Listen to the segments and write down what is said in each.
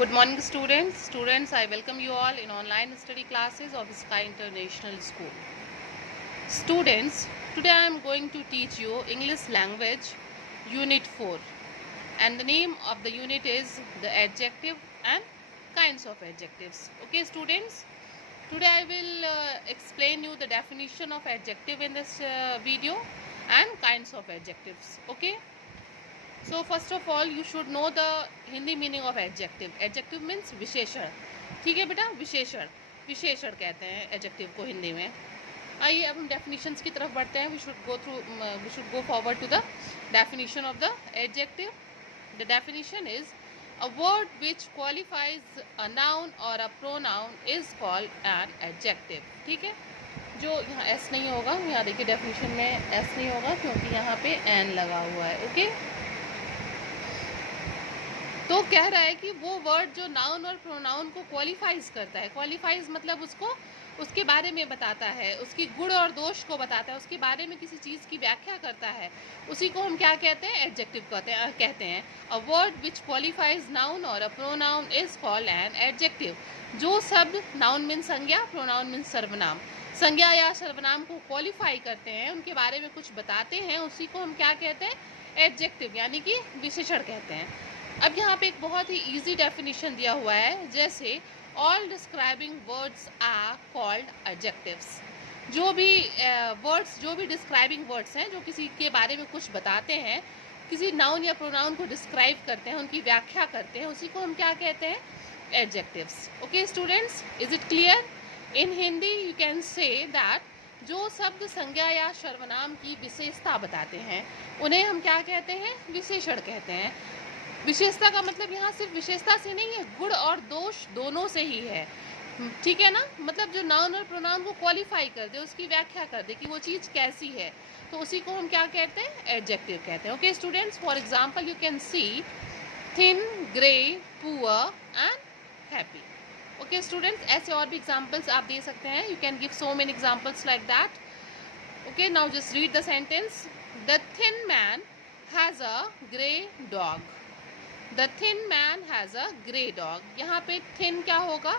Good morning, students. Students, I welcome you all in online study classes of Sky International School. Students, today I am going to teach you English language unit 4, and the name of the unit is the adjective and kinds of adjectives. Okay, students, today I will explain you the definition of adjective in this video and kinds of adjectives. Okay. So first of all you should know the Hindi meaning of adjective. Adjective means विशेषण. ठीक है बेटा, विशेषण विशेषण कहते हैं adjective को हिंदी में. आइए अब हम definitions की तरफ बढ़ते हैं. We should go forward to the definition of the adjective. The definition is a word which qualifies a noun or a pronoun is called an adjective. ठीक है, जो यहाँ s नहीं होगा, यहाँ देखिए definition में s नहीं होगा क्योंकि यहाँ पे n लगा हुआ है. ओके, तो कह रहा है कि वो वर्ड जो नाउन और प्रोनाउन को क्वालिफाइज करता है. क्वालिफाइज मतलब उसको उसके बारे में बताता है, उसकी गुण और दोष को बताता है, उसके बारे में किसी चीज़ की व्याख्या करता है, उसी को हम क्या कहते हैं? एडजेक्टिव कहते हैं. A word which qualifies noun और a pronoun is called an adjective. जो शब्द नाउन मीन संज्ञा, प्रोनाउन मीन सर्वनाम, संज्ञा या सर्वनाम को क्वालिफाई करते हैं, उनके बारे में कुछ बताते हैं, उसी को हम क्या कहते हैं? एडजेक्टिव यानी कि विशेषण कहते हैं. अब यहाँ पे एक बहुत ही इजी डेफिनेशन दिया हुआ है, जैसे all describing words are called adjectives. जो भी वर्ड्स, जो भी डिस्क्राइबिंग वर्ड्स हैं, जो किसी के बारे में कुछ बताते हैं, किसी नाउन या प्रोनाउन को डिस्क्राइब करते हैं, उनकी व्याख्या करते हैं, उसी को हम क्या कहते हैं? Adjectives. Okay students, is it clear? In Hindi you can say that जो शब्द संज्ञा या सर्वनाम की विशेषता बताते हैं, उन्हें हम क्या कहते हैं? विशेषण कहते हैं. विशेषता का मतलब यहाँ सिर्फ विशेषता से नहीं है, गुण और दोष दोनों से ही है. ठीक है ना, मतलब जो नाउन और प्रोनाउन को क्वालिफाई कर दे, उसकी व्याख्या कर दे कि वो चीज़ कैसी है, तो उसी को हम क्या कहते हैं? एडजेक्टिव कहते हैं. Okay students, for example you can see thin, grey, poor and happy. Okay students, ऐसे और भी एग्जाम्पल्स आप दे सकते हैं. You can give so many examples like that. Okay, now just read the sentence. The thin man has a grey dog. The thin man has a grey dog. यहाँ पे thin क्या होगा?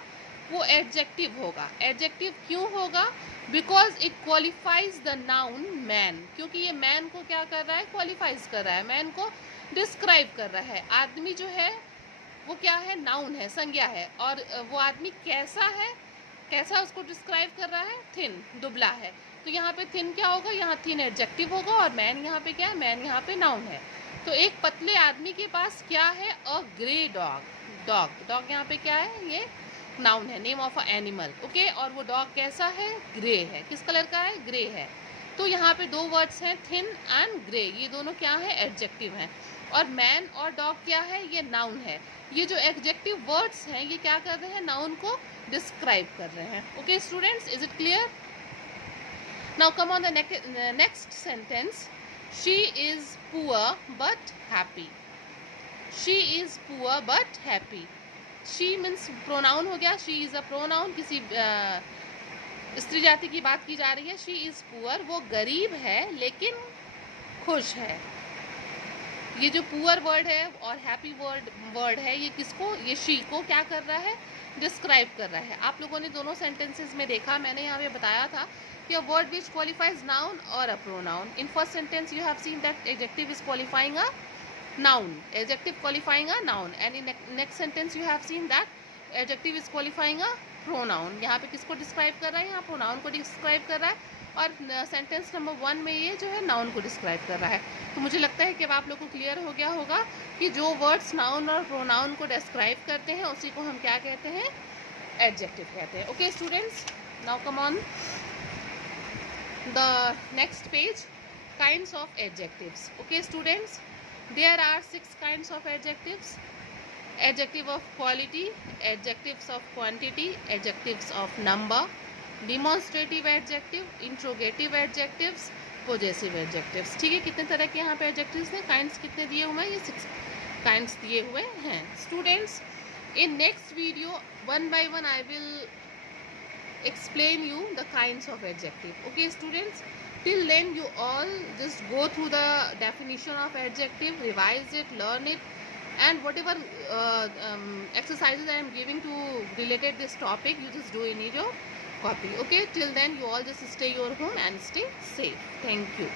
वो एडजेक्टिव होगा. Adjective क्यों होगा? Because it qualifies the noun man. क्योंकि ये मैन को क्या कर रहा है? क्वालिफाइज कर रहा है, मैन को डिस्क्राइब कर रहा है. आदमी जो है वो क्या है? नाउन है, संज्ञा है. और वो आदमी कैसा है, कैसा उसको डिस्क्राइब कर रहा है? थिन, दुबला है. तो यहाँ पे थिन क्या होगा? यहाँ थिन एडजेक्टिव होगा, और मैन यहाँ पे क्या है? मैन यहाँ पे नाउन है. तो एक पतले आदमी के पास क्या है? अ ग्रे डॉग. डॉग, डॉग यहाँ पे क्या है? ये नाउन है, name of a animal. Okay, और वो डॉग कैसा है? ग्रे है. किस कलर का है? ग्रे है. तो यहाँ पे दो वर्ड्स हैं, थिन एंड ग्रे. ये दोनों क्या है? एडजेक्टिव हैं. और मैन और डॉग क्या है? ये नाउन है. ये जो एडजेक्टिव वर्ड्स हैं, ये क्या कर रहे हैं? नाउन को डिस्क्राइब कर रहे हैं. Okay students, is it clear? Now come on the next sentence. She is poor but happy. She is poor but happy. She means pronoun हो गया. She is a pronoun. किसी स्त्री जाति की बात की जा रही है. She is poor, वो गरीब है लेकिन खुश है. ये जो पुअर वर्ड है और हैप्पी वर्ड है, ये किसको? ये शी को क्या कर रहा है? डिस्क्राइब कर रहा है. आप लोगों ने दोनों सेंटेंसेस में देखा, मैंने यहाँ पे बताया था कि a word which qualifies noun or a pronoun. In first sentence you have seen that adjective is qualifying a noun. Adjective qualifying a noun. And in next sentence you have seen that adjective is qualifying a pronoun. यहाँ पे किसको describe कर रहा है? यहाँ pronoun को describe कर रहा है. और सेंटेंस नंबर 1 में ये जो है नाउन को डिस्क्राइब कर रहा है. तो मुझे लगता है कि अब आप लोगों को क्लियर हो गया होगा कि जो वर्ड्स नाउन और प्रोनाउन को डिस्क्राइब करते हैं, उसी को हम क्या कहते हैं? एडजेक्टिव कहते हैं. Okay students, now come on the next page. Kinds of adjectives. Okay students, there are 6 kinds of adjectives. Adjective of quality, adjectives of quantity, adjectives of number, demonstrative adjective, interrogative adjectives, possessive adjectives. ठीक है, कितने तरह के यहाँ पे adjectives हैं? kinds कितने दिए हुए हैं? ये 6 kinds दिए हुए हैं. Students, in next video one by one I will explain you the kinds of adjective. Okay students, till then you all just go through the definition of adjective, revise it, learn it, and whatever exercise exercises I am giving to related this topic, you just do in your copy. Okay, till then you all just stay your home and stay safe. Thank you.